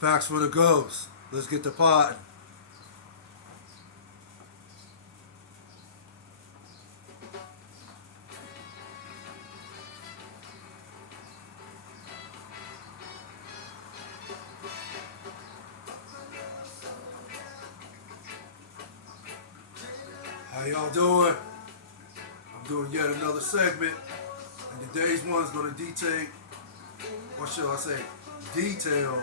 Facts for the ghost. Let's get the pot. How y'all doing? I'm doing yet another segment, and today's one is going to what shall I say, detail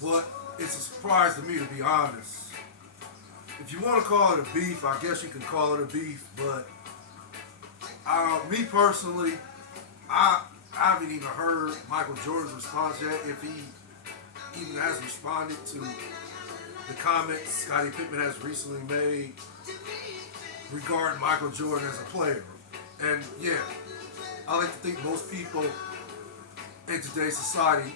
what it's a surprise to me, to be honest. If you want to call it a beef, I guess you can call it a beef, but me personally, I haven't even heard Michael Jordan's response yet, if he even has responded to the comments Scottie Pippen has recently made regarding Michael Jordan as a player. And yeah, I like to think most people in today's society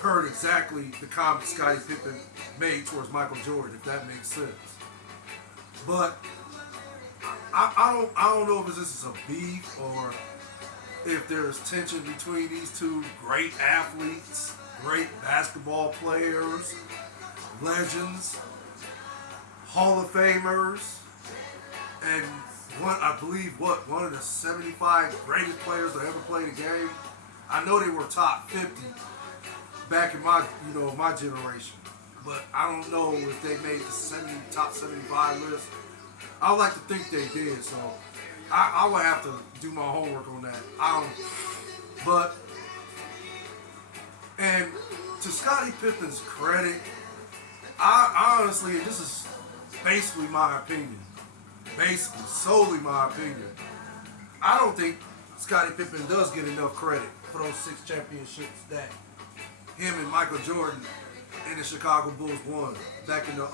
heard exactly the comments Scottie Pippen made towards Michael Jordan, if that makes sense. But I don't know if this is a beef or if there's tension between these two great athletes, great basketball players, legends, Hall of Famers, and I believe one of the 75 greatest players that ever played a game. I know they were top 50 back in my generation, but I don't know if they made the top 75 list. I would like to think they did, so I would have to do my homework on that. But and to Scottie Pippen's credit, I honestly, this is basically my opinion, solely my opinion. I don't think Scottie Pippen does get enough credit for those 6 championships that him and Michael Jordan and the Chicago Bulls won back in the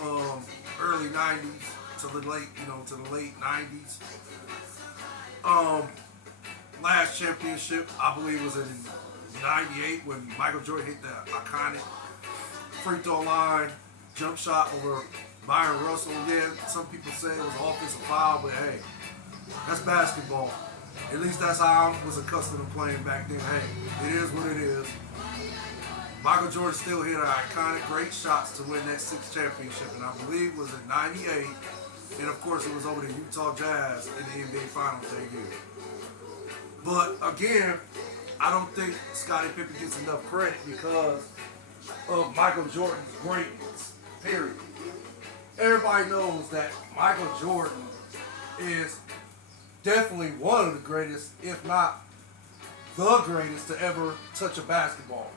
early '90s to the late '90s. Last championship, I believe, was in '98 when Michael Jordan hit the iconic free throw line jump shot over Byron Russell. Yeah, some people say it was an offensive foul, but hey, that's basketball. At least that's how I was accustomed to playing back then. Hey, it is what it is. Michael Jordan still hit iconic great shots to win that 6th championship, and I believe it was in '98. And of course, it was over the Utah Jazz in the NBA Finals that year. But again, I don't think Scottie Pippen gets enough credit because of Michael Jordan's greatness. Period. Everybody knows that Michael Jordan is definitely one of the greatest, if not the greatest, to ever touch a basketball.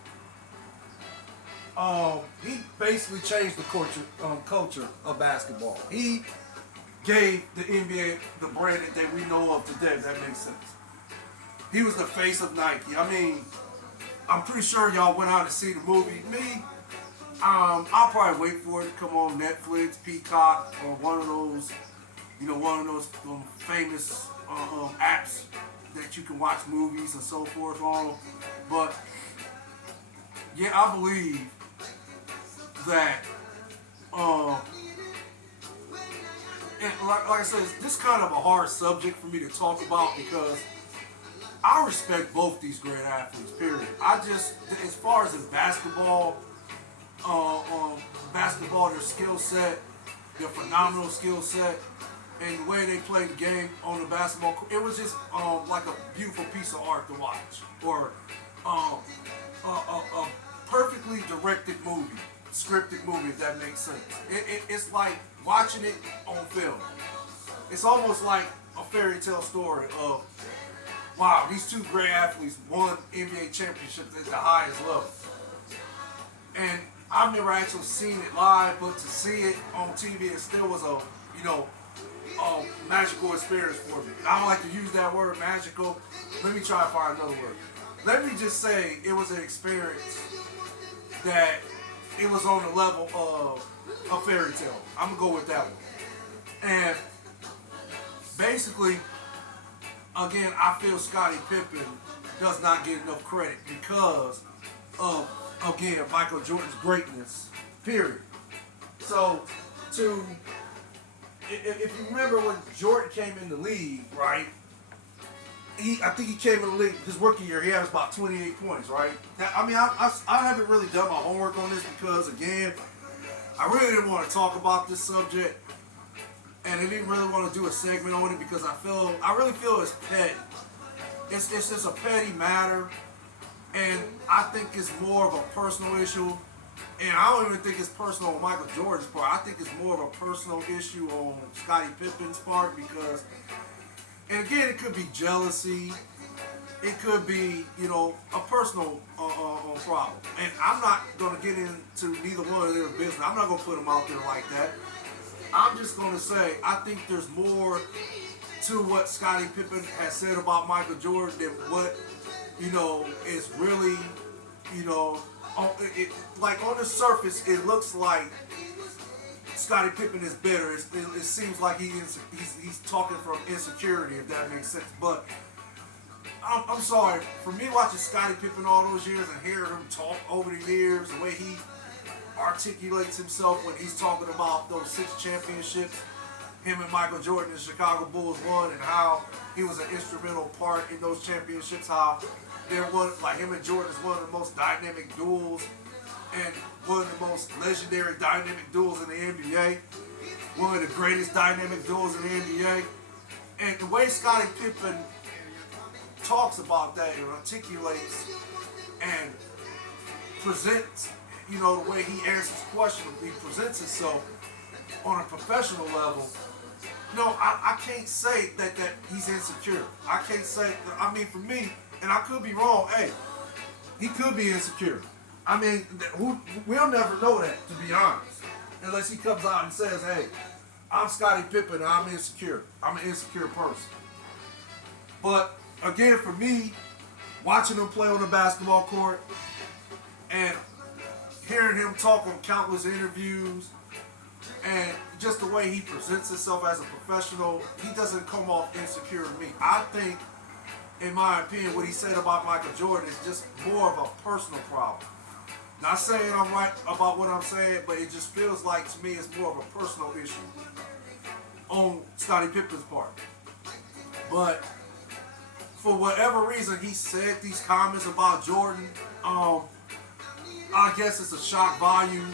He basically changed the culture of basketball. He gave the NBA the brand that we know of today, if that makes sense. He was the face of Nike. I mean, I'm pretty sure y'all went out to see the movie. Me, I'll probably wait for it to come on Netflix, Peacock, or one of those famous apps that you can watch movies and so forth on. But yeah, I believe that, and like I said, this is kind of a hard subject for me to talk about because I respect both these great athletes, period. As far as in basketball, their skill set, their phenomenal skill set, and the way they play the game on the basketball court, it was just like a beautiful piece of art to watch, or a perfectly directed movie, scripted movie, if that makes sense. It's like watching it on film. It's almost like a fairy tale story of, wow, these two great athletes won NBA championships at the highest level. And I've never actually seen it live, but to see it on TV, it still was a magical experience for me. I don't like to use that word, magical. Let me try to find another word. Let me just say it was an experience that it was on the level of a fairy tale. I'm going to go with that one. And basically, again, I feel Scottie Pippen does not get enough credit because of, again, Michael Jordan's greatness, period. So, if you remember when Jordan came in the league, right, I think he came in the league his rookie year. He averaged about 28 points, right? Now, I mean, I haven't really done my homework on this because, again, I really didn't want to talk about this subject, and I didn't really want to do a segment on it because I really feel it's petty. It's just a petty matter, and I think it's more of a personal issue. And I don't even think it's personal on Michael Jordan's part. I think it's more of a personal issue on Scottie Pippen's part because, and again, it could be jealousy. It could be, a personal problem. And I'm not going to get into neither one of their business. I'm not going to put them out there like that. I'm just going to say I think there's more to what Scottie Pippen has said about Michael Jordan than what, is really, like on the surface, it looks like Scottie Pippen is bitter. It seems like he's talking from insecurity, if that makes sense. But I'm sorry, for me watching Scottie Pippen all those years and hearing him talk over the years, the way he articulates himself when he's talking about those 6 championships him and Michael Jordan and the Chicago Bulls won, and how he was an instrumental part in those championships, how they're one, like him and Jordan is one of the most dynamic duels and one of the most legendary dynamic duels in the NBA, one of the greatest dynamic duels in the NBA. And the way Scottie Pippen talks about that and articulates and presents, the way he answers questions, he presents himself on a professional level. No, I can't say that he's insecure. I can't say, for me, and I could be wrong, hey, he could be insecure. We'll never know that, to be honest, unless he comes out and says, hey, I'm Scottie Pippen and I'm insecure. I'm an insecure person. But again, for me, watching him play on the basketball court and hearing him talk on countless interviews and just the way he presents himself as a professional, he doesn't come off insecure to me. I think, in my opinion, what he said about Michael Jordan is just more of a personal problem. Not saying I'm right about what I'm saying, but it just feels like to me it's more of a personal issue on Scottie Pippen's part. But for whatever reason, he said these comments about Jordan. I guess it's a shock value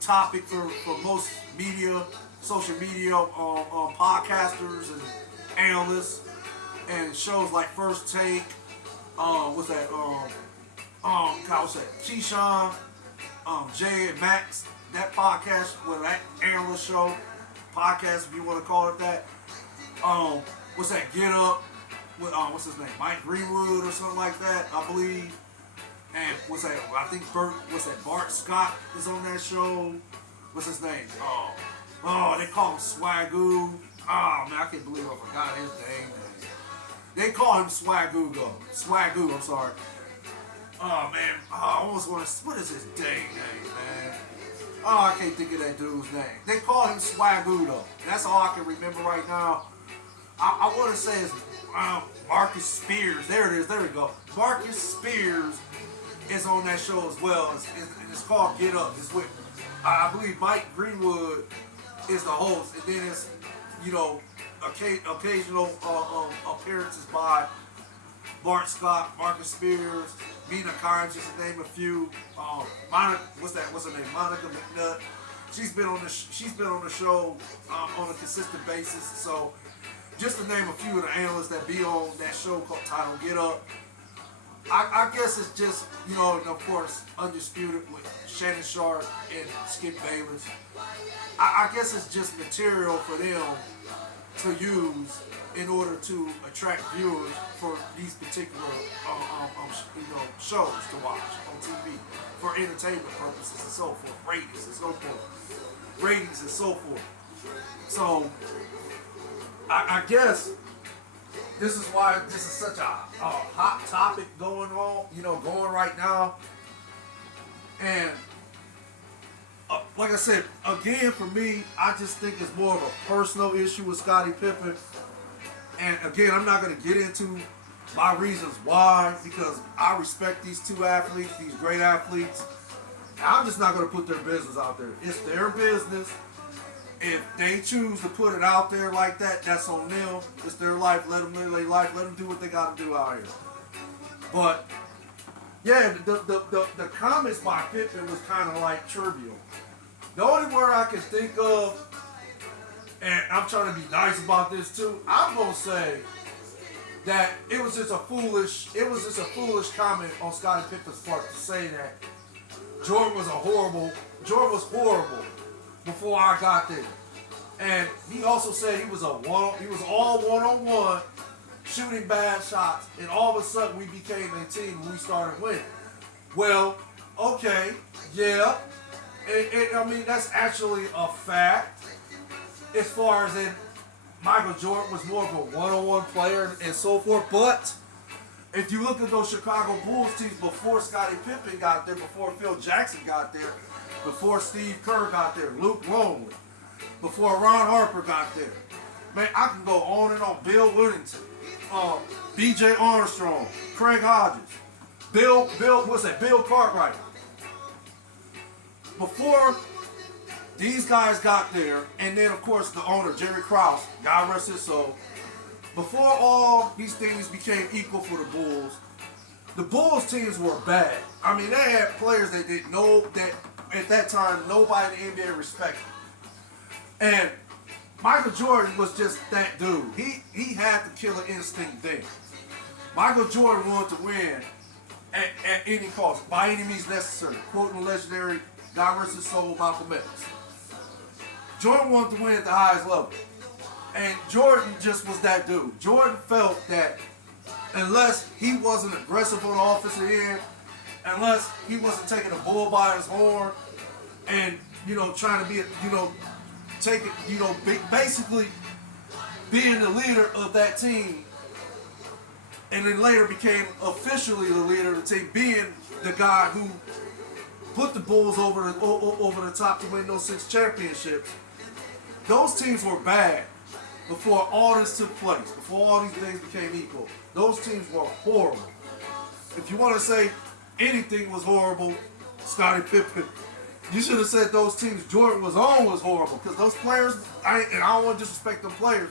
topic for most media, social media, podcasters and analysts, and shows like First Take. Keyshawn, Jay and Max, that podcast, that analyst show, podcast if you want to call it that. Get Up, what's his name, Mike Greenwood or something like that, I believe. And Bart Scott is on that show. What's his name? They call him Swagoo. Oh man, I can't believe I forgot his name. They call him Swagoo, I'm sorry. Oh man, I almost want to, what is his dang name, man? Oh, I can't think of that dude's name. They call him Swagoo though. That's all I can remember right now. I want to say it's Marcus Spears. There it is. There we go. Marcus Spears is on that show as well. It's called Get Up. It's with, I believe, Mike Greenwood is the host, and then it's, occasional appearances by Bart Scott, Marcus Spears, Mina Kimes, just to name a few. What's her name? Monica McNutt. She's been on the show on a consistent basis. So, just to name a few of the analysts that be on that show titled Get Up. I guess it's just, and of course, Undisputed with Shannon Sharp and Skip Bayless. I guess it's just material for them to use in order to attract viewers for these particular shows to watch on TV for entertainment purposes and so forth, ratings and so forth. So I guess this is why this is such a hot topic going on, going right now. And like I said, again, for me, I just think it's more of a personal issue with Scottie Pippen. And again, I'm not going to get into my reasons why, because I respect these two athletes, these great athletes. I'm just not going to put their business out there. It's their business. If they choose to put it out there like that, that's on them. It's their life. Let them live their life. Let them do what they got to do out here. But yeah, the comments by Pippen was kind of like trivial. The only word I can think of, and I'm trying to be nice about this too, I'm gonna say that it was just a foolish comment on Scottie Pippen's part to say that Jordan was horrible before I got there. And he also said he was all one-on-one, shooting bad shots, and all of a sudden we became a team when we started winning. Well, okay, yeah. I mean, that's actually a fact. As far as in Michael Jordan was more of a one-on-one player and so forth. But if you look at those Chicago Bulls teams before Scottie Pippen got there, before Phil Jackson got there, before Steve Kerr got there, Luke Longley, before Ron Harper got there, man, I can go on and on. Bill Whittington, B.J. Armstrong, Craig Hodges, Bill Cartwright. Before these guys got there, and then of course the owner, Jerry Krause, God rest his soul, before all these things became equal for the Bulls teams were bad. I mean, they had players that didn't know that at that time nobody in the NBA respected. And Michael Jordan was just that dude. He had the killer instinct then. Michael Jordan wanted to win at any cost, by any means necessary. Quoting the legendary God rest his soul, Malcolm X. Jordan wanted to win at the highest level. And Jordan just was that dude. Jordan felt that unless he wasn't aggressive on the offensive end, unless he wasn't taking a bull by his horn and, trying to be, basically being the leader of that team, and then later became officially the leader of the team, being the guy who put the Bulls over the top to win those 6 championships. Those teams were bad before all this took place, before all these things became equal. Those teams were horrible. If you want to say anything was horrible, Scottie Pippen, you should have said those teams Jordan was on was horrible, because those players, I don't want to disrespect them players,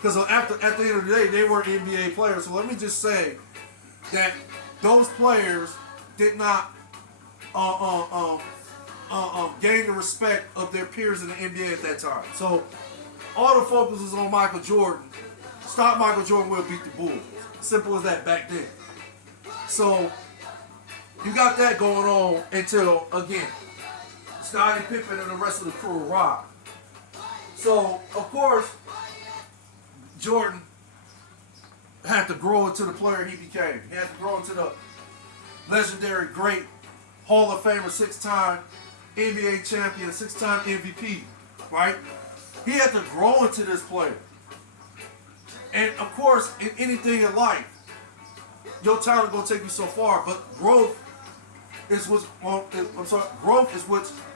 because at the end of the day, they weren't NBA players. So let me just say that those players did not gain the respect of their peers in the NBA at that time. So all the focus was on Michael Jordan. Stop Michael Jordan, will beat the Bulls. Simple as that back then. So you got that going on until, again, Scottie Pippen and the rest of the crew arrived. So, of course, Jordan had to grow into the player he became. He had to grow into the legendary, great Hall of Famer, 6-time NBA champion, 6-time MVP, right? He had to grow into this player. And of course, in anything in life, your talent gonna take you so far, but growth is what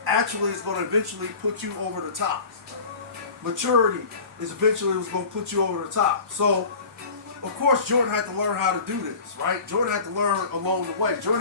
actually is gonna eventually put you over the top. Maturity is eventually what's gonna put you over the top. So, of course, Jordan had to learn how to do this, right? Jordan had to learn along the way. Jordan